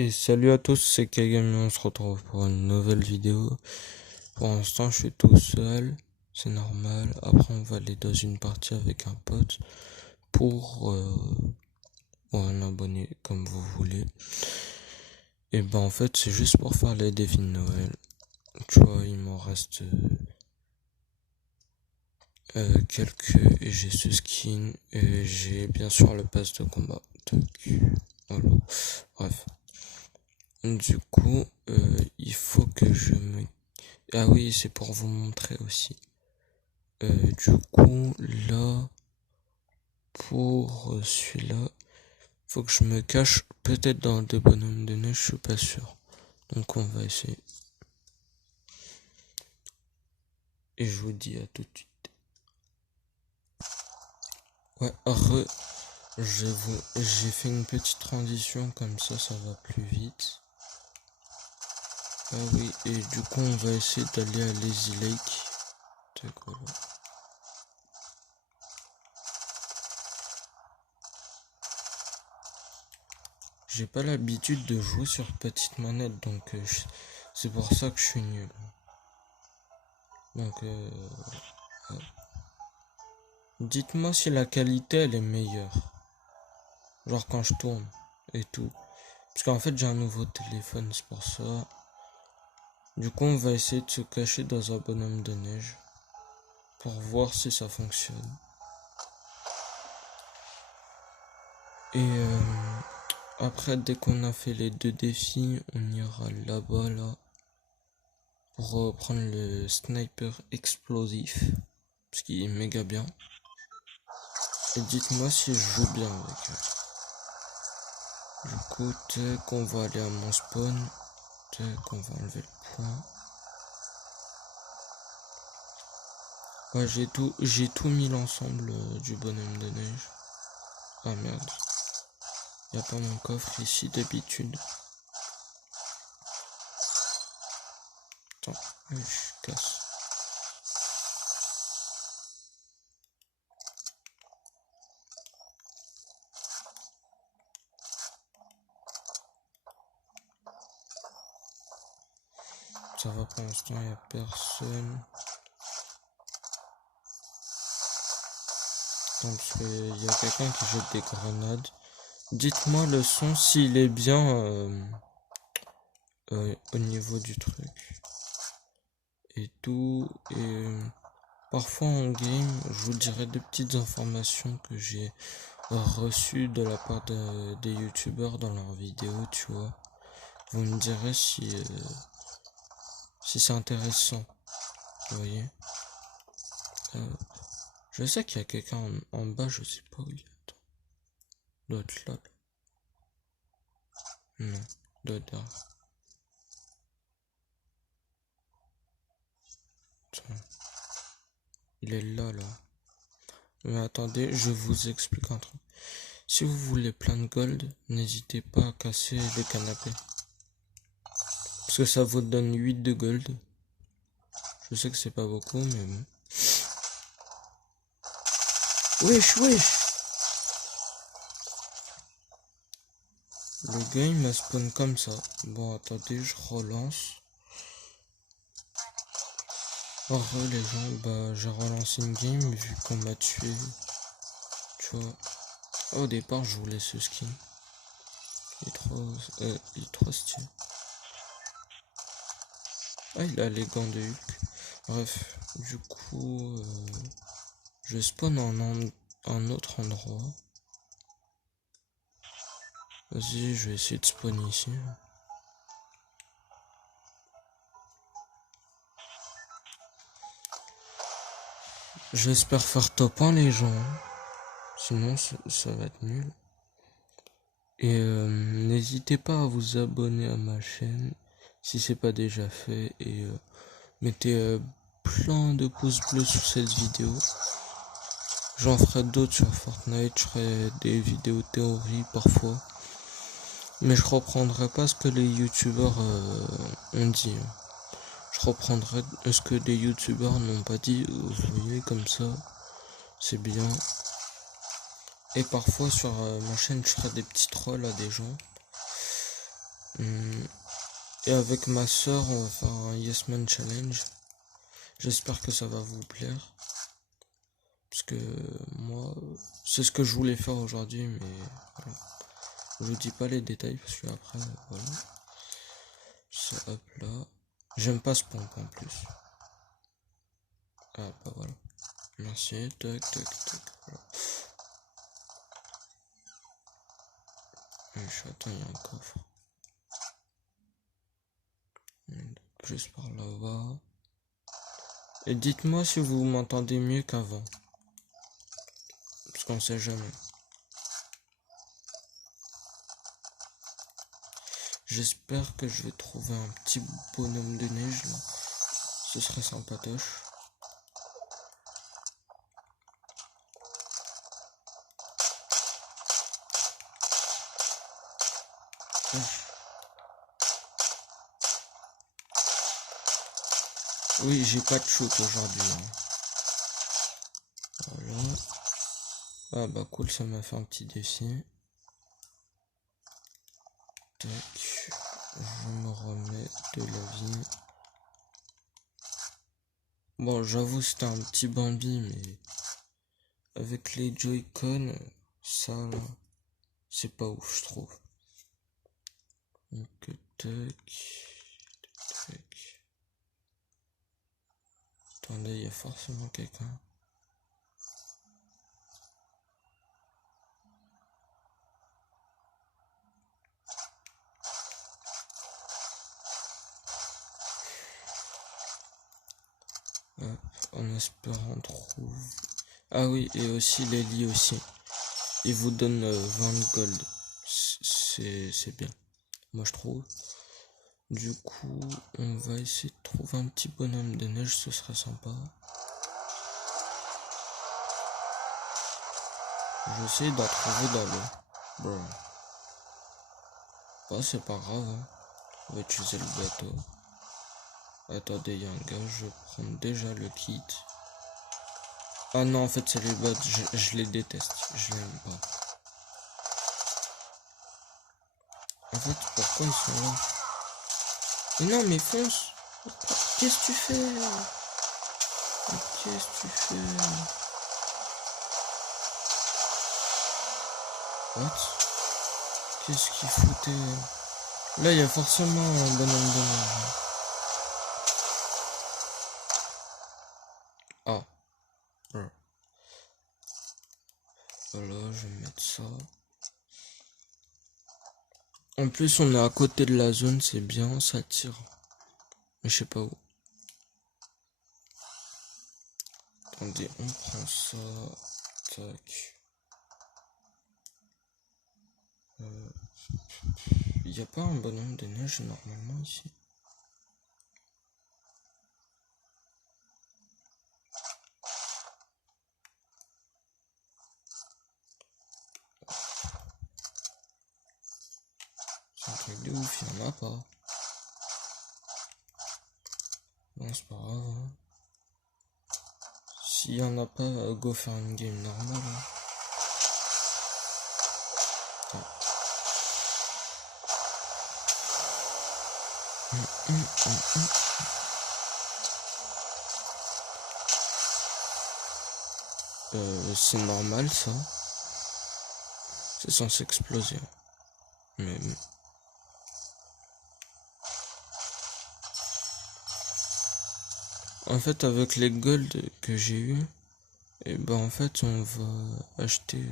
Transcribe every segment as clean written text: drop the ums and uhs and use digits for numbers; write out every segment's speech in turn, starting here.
Et salut à tous, c'est Kagami, on se retrouve pour une nouvelle vidéo. Pour l'instant, je suis tout seul, c'est normal. Après, on va aller dans une partie avec un pote pour ou un abonné, comme vous voulez. Et ben en fait, c'est juste pour faire les défis de Noël. Tu vois, il m'en reste quelques et j'ai ce skin et j'ai bien sûr le pass de combat. Tac, voilà. Bref. Du coup, il faut que je me... Ah oui, c'est pour vous montrer aussi. Du coup, là, pour celui-là, faut que je me cache peut-être dans des bonhommes de neige, je suis pas sûr. Donc on va essayer. Et je vous dis à tout de suite. Ouais, j'ai fait une petite transition comme ça va plus vite. Ah oui, et du coup on va essayer d'aller à Lazy Lake. Tac, voilà. J'ai pas l'habitude de jouer sur petite manette, donc c'est pour ça que je suis nul. Donc ouais. Dites-moi si la qualité elle est meilleure. Genre quand je tourne et tout. Parce qu'en fait j'ai un nouveau téléphone, c'est pour ça. Du coup on va essayer de se cacher dans un bonhomme de neige. Pour voir si ça fonctionne. Et après dès qu'on a fait les deux défis, on ira là-bas là. Pour prendre le sniper explosif. Parce qu'il est méga bien. Et dites-moi si je joue bien avec eux. Du coup, tac, on va aller à mon spawn. Tac, on va enlever le point. Ouais, j'ai tout mis l'ensemble du bonhomme de neige. Ah merde. Y a pas mon coffre ici d'habitude. Attends, je casse. Ça va pour l'instant, y a personne. Attends, parce qu'il y a quelqu'un qui jette des grenades. Dites-moi le son s'il est bien au niveau du truc. Et tout. Et parfois en game, je vous dirai des petites informations que j'ai reçues de la part des youtubeurs dans leurs vidéos, tu vois. Vous me direz si c'est intéressant. Vous voyez. Je sais qu'il y a quelqu'un en bas, je sais pas où il est. Attends. Doit être là. Non, doit être là. Attends. Il est là, là. Mais attendez, je vous explique un truc. Si vous voulez plein de gold, n'hésitez pas à casser le canapé. Parce que ça vous donne 8 de gold. Je sais que c'est pas beaucoup, mais bon. Wesh, wesh! Le gars il m'a spawn comme ça. Bon, attendez, je relance. Oh, les gens, bah, j'ai relancé une game vu qu'on m'a tué. Tu vois. Au départ, je voulais ce skin. Il est trop stylé. Ah, il a les gants de Hulk. Bref, du coup, je spawn en un autre endroit. Vas-y, je vais essayer de spawn ici. J'espère faire top 1 les gens. Sinon, ça va être nul. Et n'hésitez pas à vous abonner à ma chaîne si c'est pas déjà fait. Et mettez plein de pouces bleus sur cette vidéo. J'en ferai d'autres sur Fortnite. Je ferai des vidéos théorie parfois. Mais je reprendrai pas ce que les youtubeurs ont dit. Je reprendrai ce que les youtubeurs n'ont pas dit. Vous voyez, comme ça, c'est bien. Et parfois sur ma chaîne, je ferai des petits trolls à des gens. Et avec ma soeur, on va faire un Yes Man Challenge. J'espère que ça va vous plaire. Parce que moi, c'est ce que je voulais faire aujourd'hui, mais voilà. Je vous dis pas les détails parce que après, voilà. Ça, hop là. J'aime pas ce pompe en plus. Ah bah voilà. Merci. Tac, tac, tac. Voilà. Attends, il y a un coffre. Juste par là-bas. Et dites-moi si vous m'entendez mieux qu'avant. Parce qu'on sait jamais. J'espère que je vais trouver un petit bonhomme de neige là. Ce serait sympatoche. Oui, j'ai pas de shoot aujourd'hui. Voilà. Ah bah cool, ça m'a fait un petit défi. Tac. Je me remets de la vie. Bon, j'avoue, c'était un petit Bambi, mais avec les Joy-Con, ça, c'est pas ouf, je trouve. Donc, tac. Tac. Attendez, il y a forcément quelqu'un. Hop, en espérant trouver. Ah oui, et aussi les lits aussi. Ils vous donnent 20 gold. C'est bien. Moi je trouve. Du coup, on va essayer de trouver un petit bonhomme de neige, ce serait sympa. J'essaie d'en trouver dans l'eau. Bon. Bah, c'est pas grave, hein. On va utiliser le bateau. Attendez, il y a un gars, je prends déjà le kit. Ah non, en fait, c'est les bots, je les déteste. Je l'aime pas. En fait, pourquoi ils sont là? Mais non, mais fonce! Qu'est-ce que tu fais? Qu'est-ce que tu fais? What? Qu'est-ce qu'il foutait? Là, il y a forcément un bonhomme de neige. Ah. Ouais. Voilà, je vais mettre ça. En plus, on est à côté de la zone, c'est bien, ça tire. Mais je sais pas où. Attendez, on prend ça. Tac. Il n'y a pas un bonhomme de neige normalement ici. C'est un truc de ouf, il n'y en a pas. Non, c'est pas grave. Hein. S'il y en a pas, go faire une game normale. Hein. C'est normal ça. C'est censé exploser. Mais en fait, avec les gold que j'ai eu, et ben en fait, on va acheter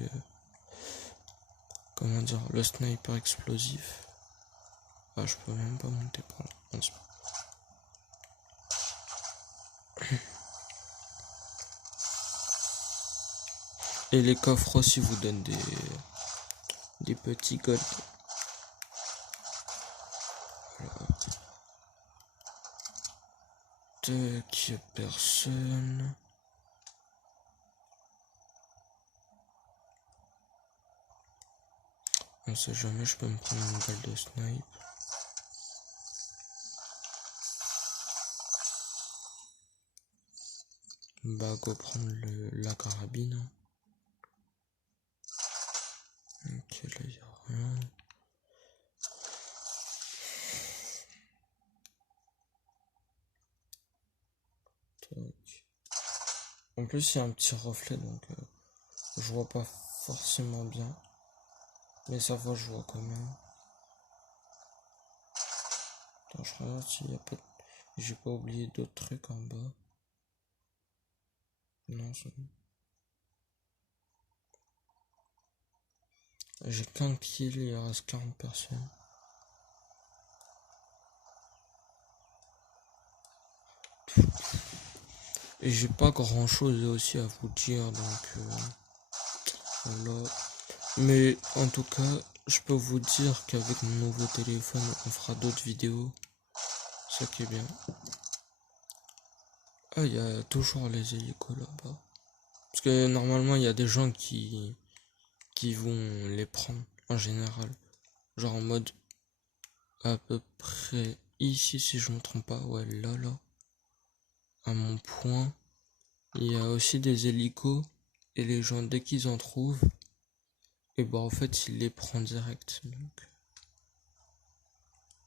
comment dire, le sniper explosif. Ah, je peux même pas monter par là. Et les coffres aussi vous donnent des petits gold. Voilà. Tac, y'a personne. On sait jamais, je peux me prendre une balle de snipe. Bah, go prendre la carabine. Ok, là y'a rien. Tac. En plus, il y a un petit reflet, donc je vois pas forcément bien. Mais ça va, je vois quand même. Attends, je regarde s'il y a pas... J'ai pas oublié d'autres trucs en bas. Non, c'est bon. J'ai qu'un kill, il reste 40 personnes. Et j'ai pas grand chose aussi à vous dire, donc voilà. Mais en tout cas, je peux vous dire qu'avec mon nouveau téléphone, on fera d'autres vidéos. Ça qui est bien. Ah, il y a toujours les hélicos là-bas. Parce que normalement, il y a des gens qui vont les prendre en général. Genre en mode à peu près ici, si je me trompe pas. Ouais, là. À mon point. Il y a aussi des hélicos. Et les gens, dès qu'ils en trouvent, et bah en fait, ils les prennent direct. Donc,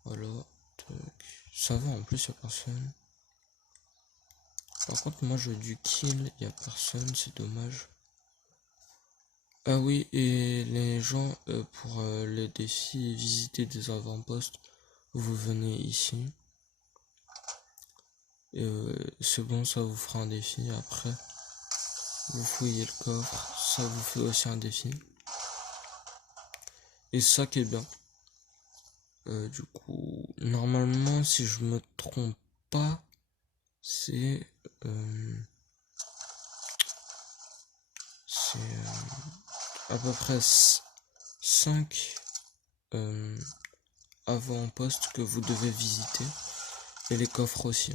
voilà. Tac. Ça va, en plus, il n'y a personne. Par contre, moi, je veux du kill. Il n'y a personne, c'est dommage. Ah oui, et les gens, pour les défis, visiter des avant-postes, vous venez ici. Et c'est bon, ça vous fera un défi. Après, vous fouillez le coffre, ça vous fait aussi un défi. Et ça qui est bien. Du coup, normalement, si je me trompe pas, c'est à peu près 5 avant-postes que vous devez visiter. Et les coffres aussi.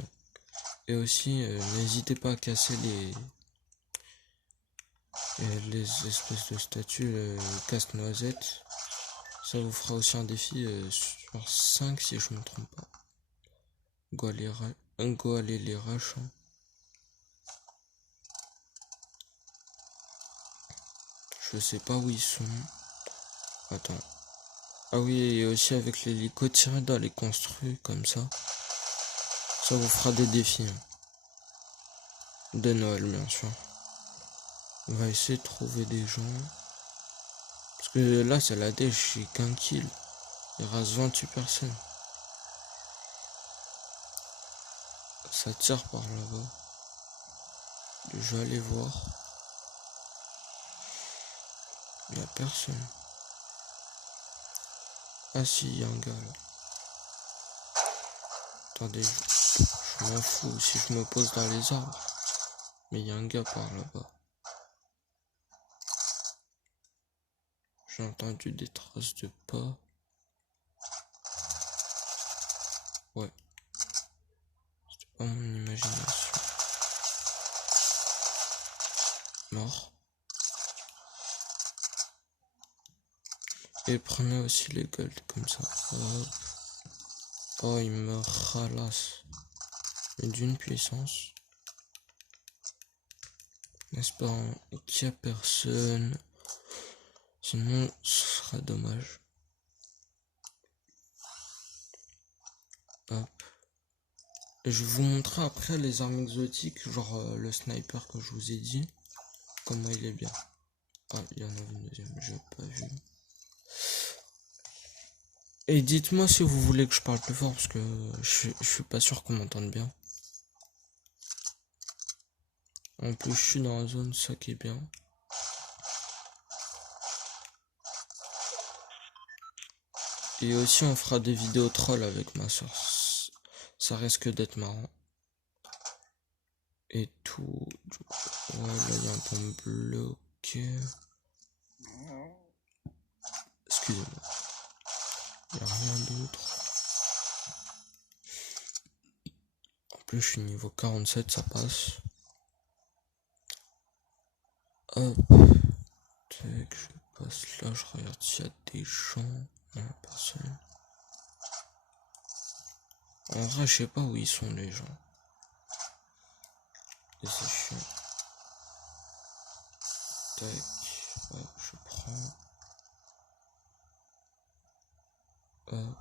Et aussi, n'hésitez pas à casser les espèces de statues casse-noisette. Ça vous fera aussi un défi sur 5 si je me trompe pas. Go aller les rush. Hein. Je sais pas où ils sont. Attends. Ah oui, et aussi avec l'hélico, tirez dans les construits comme ça. Ça vous fera des défis. Hein. De Noël, bien sûr. On va essayer de trouver des gens. Parce que là, c'est la dèche, j'ai qu'un kill. Il reste 28 personnes. Ça tire par là-bas. Je vais aller voir. Il n'y a personne. Ah si, il y a un gars là. Attendez, je m'en fous si je me pose dans les arbres. Mais il y a un gars par là-bas. J'ai entendu des traces de pas. Ouais. C'était pas mon imagination. Mort. Et prenez aussi les golds comme ça. Hop. Oh, il me ralasse. Mais d'une puissance. Espérant qu'il n'y a personne. Sinon, ce sera dommage. Hop. Et je vais vous montrer après les armes exotiques, genre le sniper que je vous ai dit. Comment il est bien. Ah, il y en a une deuxième, j'ai pas vu. Et dites-moi si vous voulez que je parle plus fort parce que je suis pas sûr qu'on m'entende bien. En plus, je suis dans la zone, ça qui est bien. Et aussi, on fera des vidéos troll avec ma soeur. Ça risque d'être marrant. Et tout. Ouais, là, il y a un peu bloqué. Excusez-moi. Il n'y a rien d'autre. En plus, je suis niveau 47, ça passe. Hop. Tac, je passe là, je regarde s'il y a des gens. Non, personne. En vrai, je sais pas où ils sont les gens. Et c'est chiant. Tac. Hop, je prends. Hop.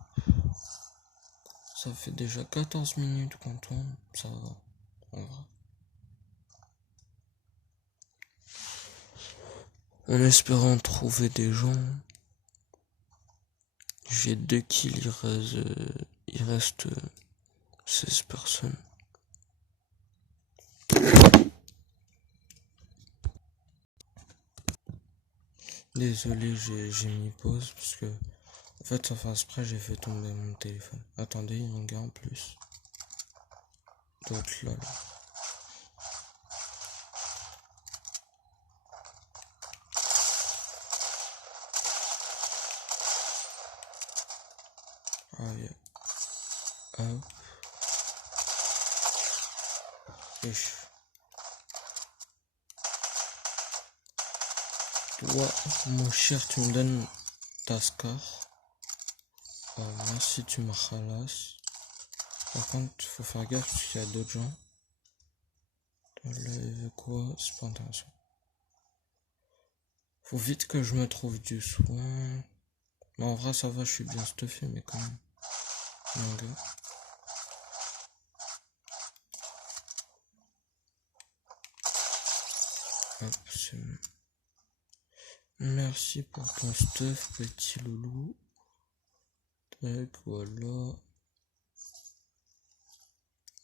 Ça fait déjà 14 minutes qu'on tourne. Ça va. En vrai. En espérant trouver des gens. J'ai 2 kills, il reste 16 personnes. Désolé, j'ai mis pause parce que en fait sans faire exprès j'ai fait tomber mon téléphone. Attendez, il y a un gars en plus. Donc là. Aïe. Hop. Wesh. Toi, mon cher, tu me donnes ta score. Merci, tu me ralasses. Par contre, faut faire gaffe parce qu'il y a d'autres gens. Là, il veut quoi? C'est pas intéressant. Faut vite que je me trouve du soin. Mais en vrai, ça va, je suis bien stuffé, mais quand même. Non, gars. Hop, c'est bon. Merci pour ton stuff, petit loulou. Tac, voilà.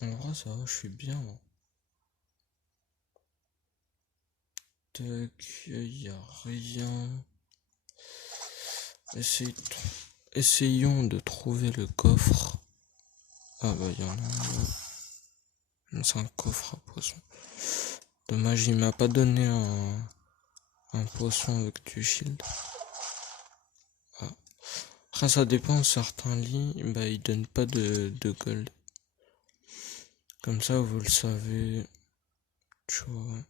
En vrai, ça va, je suis bien. Là. Tac, y a rien. Essayons de trouver le coffre. Ah bah y en a un. C'est un coffre à poisson. Dommage, il m'a pas donné un poisson avec du shield. Ah. Après ça dépend, certains lits, bah ils donnent pas de gold. Comme ça vous le savez. Tu vois.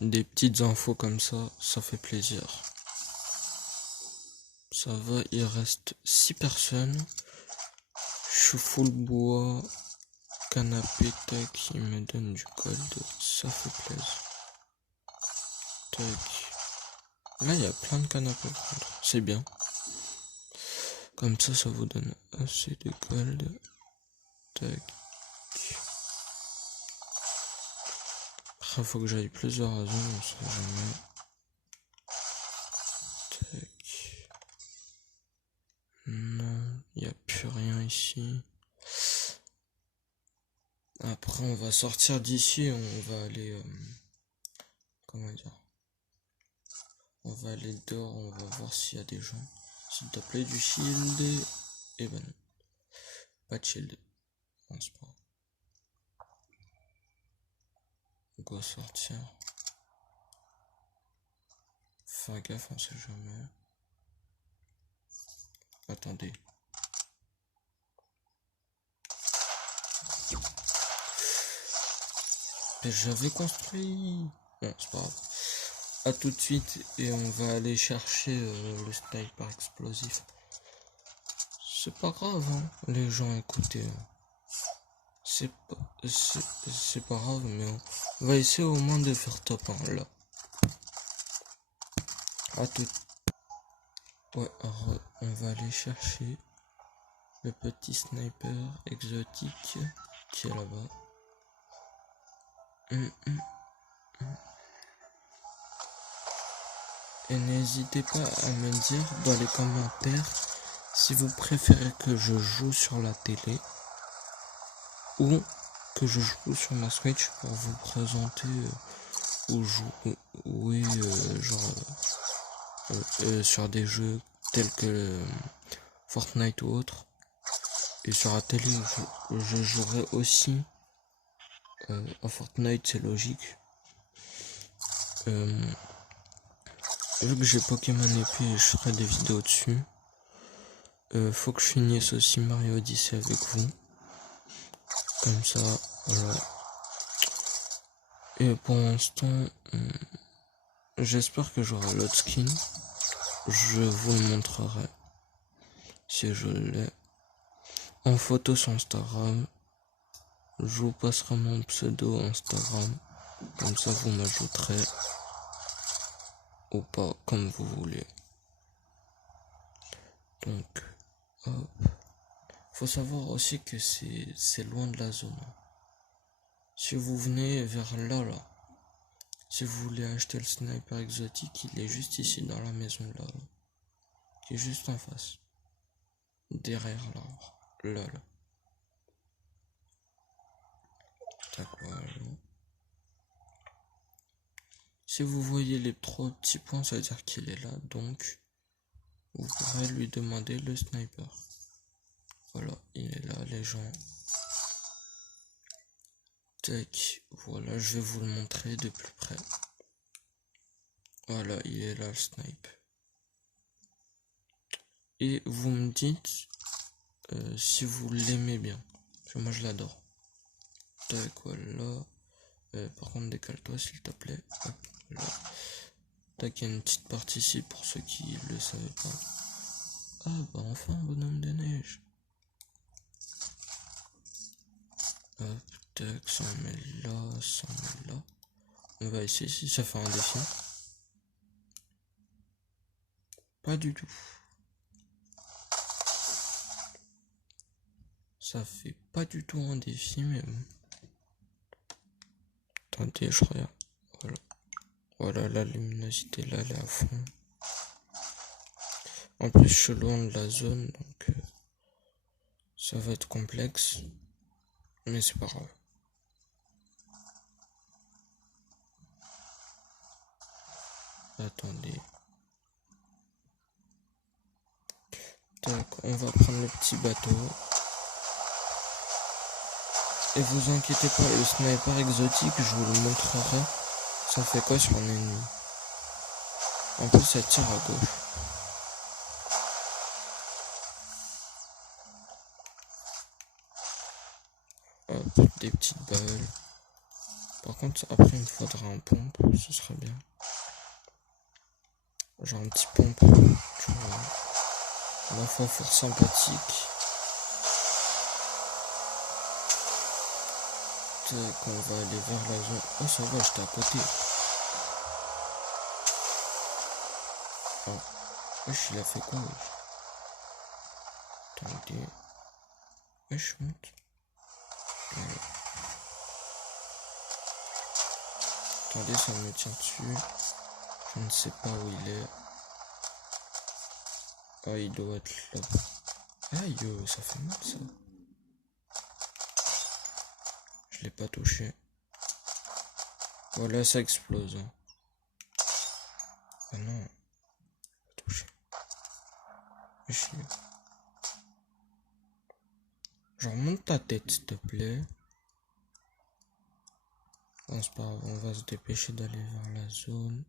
Des petites infos comme ça fait plaisir. Ça va, il reste 6 personnes. Je suis full bois. Canapé, tac, il me donne du gold. Ça fait plaisir. Tac. Là, il y a plein de canapés. C'est bien. Comme ça vous donne assez de gold. Tac. Après, faut que j'aille plusieurs zones, on sait jamais. Tac. Non, il n'y a plus rien ici. Après, on va sortir d'ici, on va aller... comment dire? On va aller dehors, on va voir s'il y a des gens. S'il te plaît, du shield. Et ben non. Pas de shield. Non, c'est pas grave. On va sortir. Faire gaffe, on sait jamais. Attendez. J'avais construit. Bon, c'est pas grave. A tout de suite et on va aller chercher le sniper explosif. C'est pas grave, hein, les gens, écoutez. C'est pas grave, mais on va essayer au moins de faire top 1 là. A tout. Ouais, alors, on va aller chercher le petit sniper exotique qui est là-bas. Et n'hésitez pas à me dire dans les commentaires si vous préférez que je joue sur la télé ou que je joue sur ma Switch pour vous présenter ou jouer sur des jeux tels que Fortnite ou autre. Et sur la télé, je jouerai aussi à Fortnite, c'est logique. Vu que j'ai Pokémon épée, je ferai des vidéos dessus. Faut que je finisse aussi Mario Odyssey avec vous. Comme ça, voilà. Et pour l'instant, j'espère que j'aurai l'autre skin. Je vous le montrerai si je l'ai en photo sur Instagram. Je vous passerai mon pseudo Instagram. Comme ça, vous m'ajouterez ou pas, comme vous voulez. Donc, hop. Faut savoir aussi que c'est loin de la zone. Si vous venez vers là, Si vous voulez acheter le sniper exotique, il est juste ici dans la maison là, qui est juste en face, derrière l'arbre, là. Tac, voilà. Si vous voyez les 3 petits points, ça veut dire qu'il est là, donc vous pourrez lui demander le sniper. Voilà, il est là, les gens. Tac, voilà, je vais vous le montrer de plus près. Voilà, il est là, le snipe. Et vous me dites si vous l'aimez bien. Parce que moi, je l'adore. Tac, voilà. Par contre, décale-toi, s'il te plaît. Hop, voilà. Tac, il y a une petite partie ici pour ceux qui le savaient pas. Ah, bah enfin, bonhomme de neige. Hop, tac, ça en met là, ça en met là. On va essayer si ça fait un défi. Pas du tout. Ça fait pas du tout un défi, mais bon. Attendez, je regarde. Voilà. Voilà, la luminosité là, elle est à fond. En plus, je suis loin de la zone, donc ça va être complexe. Mais c'est pas grave. Attendez. Tac, on va prendre le petit bateau. Et vous inquiétez pas, le sniper exotique, je vous le montrerai. Ça fait quoi sur un ennemi? En plus, ça tire à gauche. Hop, des petites balles. Par contre, après, il me faudra un pompe, ce serait bien. Genre un petit pompe, tu vois, à la fois fort sympathique. Tac, on va aller vers la zone. Oh, ça va, j'étais à côté. Oh, wesh, il a fait quoi, wesh? Attendez. Wesh, monte. Voilà. Attendez, ça me tire dessus. Je ne sais pas où il est. Ah, il doit être là. Aïe, ça fait mal, ça. Je l'ai pas touché. Voilà, ça explose. Hein. Ah non. Touché. Genre, monte ta tête, s'il te plaît. Bon, c'est pas grave, on va se dépêcher d'aller vers la zone.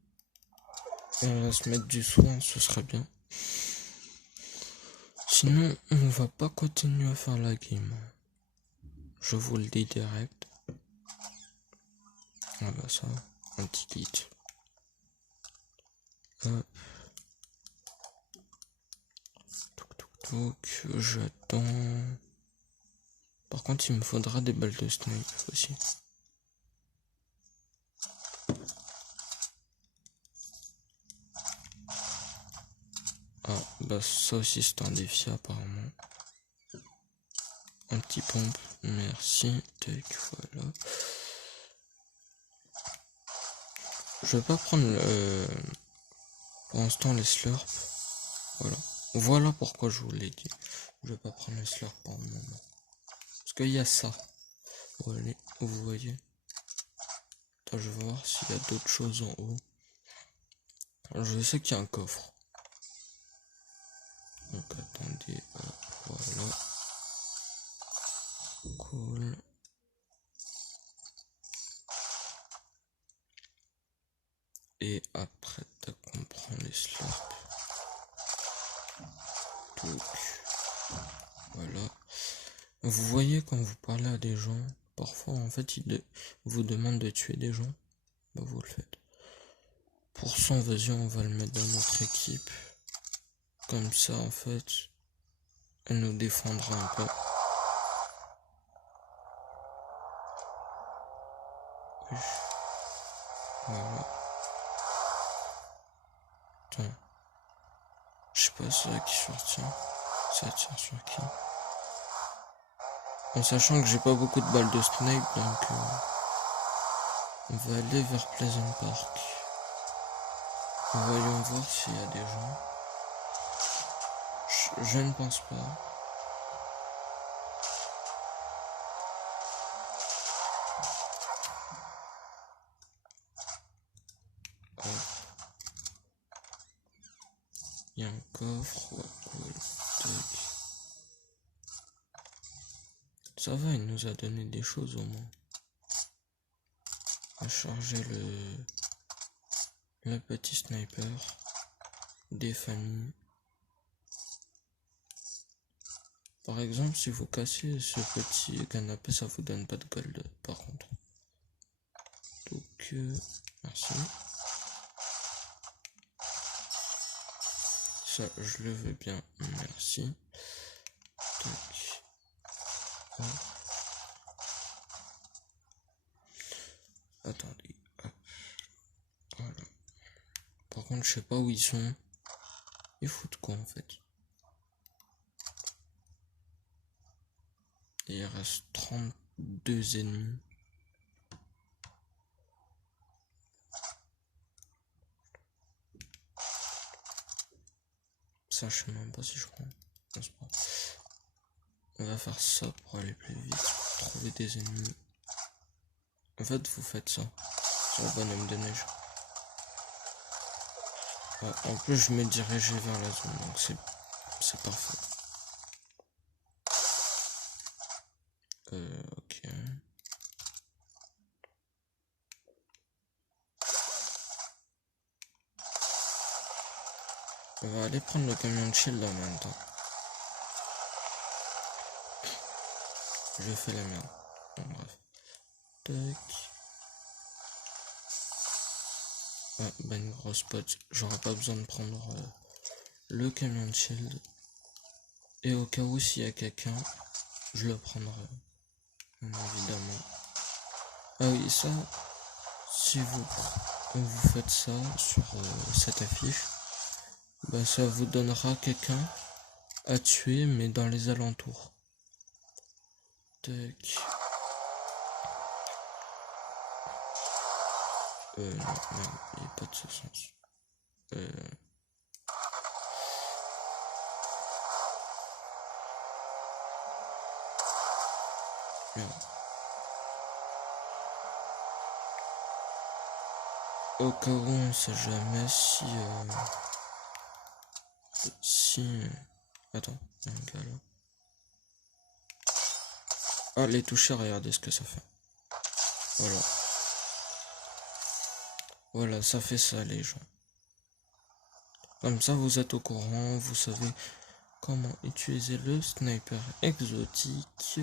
Et on va se mettre du soin, ce serait bien. Sinon, on va pas continuer à faire la game. Je vous le dis direct. Ah bah ça, un petit kit. Hop. Donc, j'attends. Par contre, il me faudra des balles de snipe aussi. Ah, bah ça aussi c'est un défi apparemment. Un petit pompe, merci. Tac, voilà. Je vais pas prendre pour l'instant les slurps. Voilà. Voilà pourquoi je vous l'ai dit. Je vais pas prendre les slurps pour le moment. Parce qu'il y a ça. Voilà, vous voyez. Attends, je vais voir s'il y a d'autres choses en haut. Alors, je sais qu'il y a un coffre. Donc attendez, voilà. Cool. Et après, tac, on prend les slurps. Donc, voilà. Vous voyez quand vous parlez à des gens, parfois en fait ils vous demandent de tuer des gens. Bah vous le faites. Pour 100, vas-y, on va le mettre dans notre équipe. Comme ça en fait, elle nous défendra un peu. Voilà. Attends. Je sais pas c'est là qui sortient. Ça tire sur qui? En sachant que j'ai pas beaucoup de balles de snipe, donc On va aller vers Pleasant Park. Voyons voir s'il y a des gens. Je ne pense pas. Il y a un coffre. Ouais, cool. Tac. Ça va, il nous a donné des choses au moins. On va charger le petit sniper. Des familles. Par exemple, si vous cassez ce petit canapé, ça vous donne pas de gold par contre. Donc, merci. Ça, je le veux bien, merci. Tac. Hop. Attendez, hop. Voilà. Par contre, je sais pas où ils sont. Ils foutent quoi en fait? Il reste 32 ennemis. Ça, je sais même pas si je prends. Non, c'est pas. On va faire ça pour aller plus vite. Pour trouver des ennemis. En fait, vous faites ça. Sur le bonhomme de neige. Ouais, en plus, je me dirigeais vers la zone, donc c'est parfait. Ok. On va aller prendre le camion de shield en même temps. Je fais la merde. Bon, bref. Tac. Ah, bah une grosse pote. J'aurai pas besoin de prendre le camion de shield. Et au cas où s'il y a quelqu'un, je le prendrai. Évidemment. Ah oui, ça, si vous faites ça sur cette affiche, bah ça vous donnera quelqu'un à tuer, mais dans les alentours. Tac. Non, merde, il n'y a pas de ce sens. Merde. Au cas où on sait jamais si attends, il y a un gars là. Ah, les toucher, regardez ce que ça fait. Voilà. Voilà, ça fait ça les gens. Comme ça vous êtes au courant, vous savez comment utiliser le sniper exotique.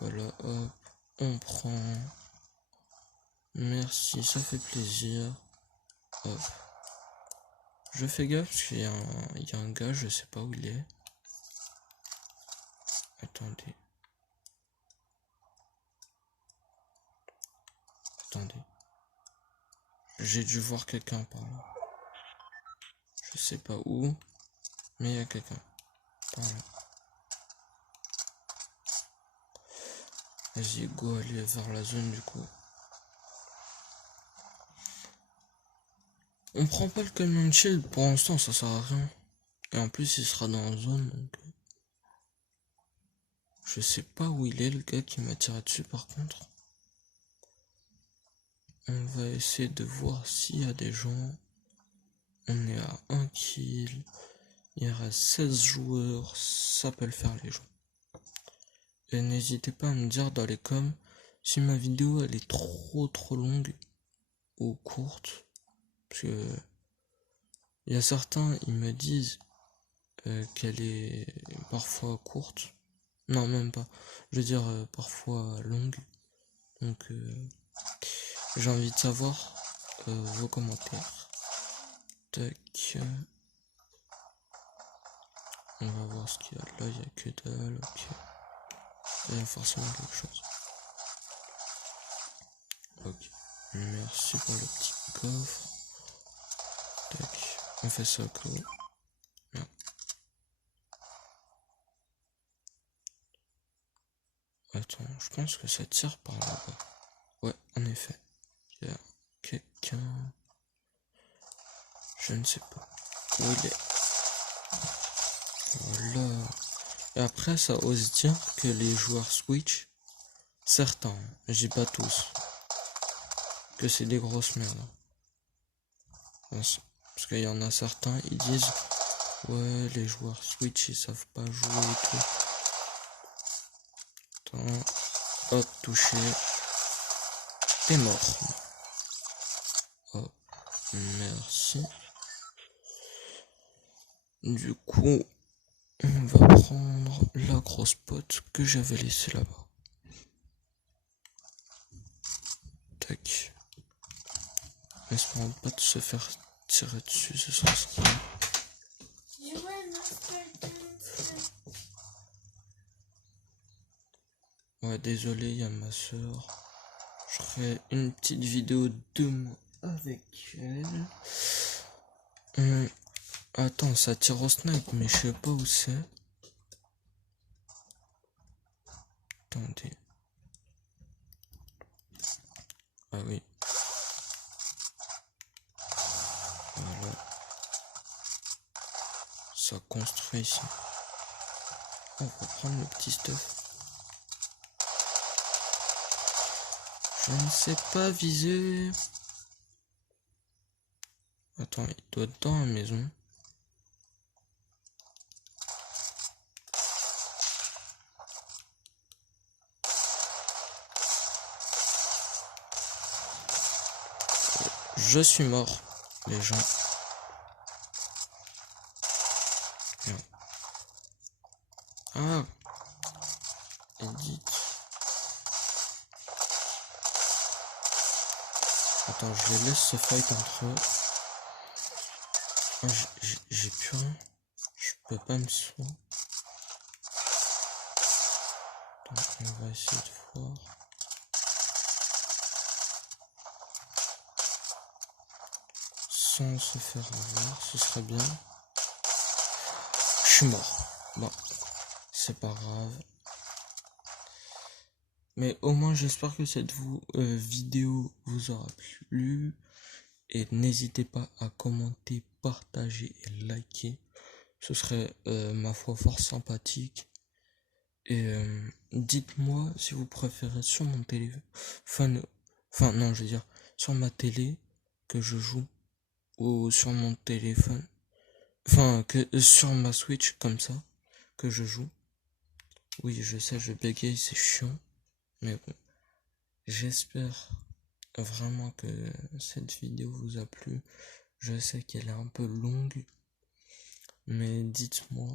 Voilà, hop, on prend. Merci, ça fait plaisir. Hop. Je fais gaffe parce qu'il y a un gars, je sais pas où il est. Attendez. Attendez. J'ai dû voir quelqu'un par là. Je sais pas où, mais il y a quelqu'un. Par là. Vas-y, go, aller vers la zone du coup. On prend pas le camion de shield pour l'instant, ça sert à rien. Et en plus, il sera dans la zone, donc... Je sais pas où il est, le gars qui m'a tiré dessus, par contre. On va essayer de voir s'il y a des gens. On est à 1 kill. Il reste 16 joueurs, ça peut le faire les gens. Et n'hésitez pas à me dire dans les coms si ma vidéo elle est trop longue ou courte. Parce que il y a certains, ils me disent qu'elle est parfois courte. Non, même pas. Je veux dire parfois longue. Donc j'ai envie de savoir vos commentaires. Tac. On va voir ce qu'il y a là. Il y a que dalle. Ok. Il y a forcément quelque chose. Ok. Merci pour le petit coffre. Tac. On fait ça au cas où. Non. Attends, je pense que ça tire par là-bas. Ouais, en effet. Il y a quelqu'un. Je ne sais pas où il est. Voilà. Et après, ça ose dire que les joueurs Switch, certains, je dis pas tous, que c'est des grosses merdes. Parce qu'il y en a certains, ils disent ouais, les joueurs Switch, ils savent pas jouer et tout. Attends, hop, touché. T'es mort. Hop, merci. Du coup, on va prendre la grosse pote que j'avais laissée là-bas. Tac. Espérons pas de se faire tirer dessus, ce sera ça. Ouais, désolé, il y a ma soeur. Je ferai une petite vidéo de moi avec elle. Attends, ça tire au snipe, mais je sais pas où c'est. Attendez. Ah oui. Voilà. Ça construit ici. On va prendre le petit stuff. Je ne sais pas viser. Attends, il doit être dans la maison. Je suis mort, les gens. Non. Ah, Edit. Attends, je les laisse se fight entre eux. Oh, j'ai plus rien. Je peux pas me soigner. Donc on va essayer de voir. Sans se faire avoir, ce serait bien. Je suis mort. Bon, c'est pas grave. Mais au moins j'espère que cette vidéo vous aura plu. Et n'hésitez pas à commenter, partager et liker. Ce serait ma foi fort sympathique. Et dites-moi si vous préférez sur mon téléphone. Enfin non, je veux dire sur ma télé que je joue. Ou sur mon téléphone. Enfin que sur ma Switch comme ça que je joue. Oui, je sais, je bégaye, c'est chiant. Mais bon. J'espère vraiment que cette vidéo vous a plu. Je sais qu'elle est un peu longue, mais dites-moi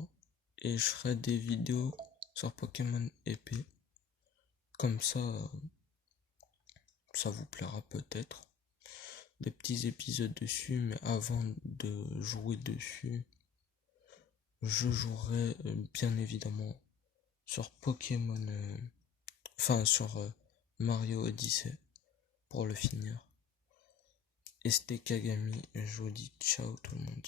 et je ferai des vidéos sur Pokémon épée. Comme ça, ça vous plaira peut-être. Des petits épisodes dessus, mais avant de jouer dessus, je jouerai bien évidemment sur Pokémon, enfin sur Mario Odyssey pour le finir. Et c'était Kagami, je vous dis ciao tout le monde.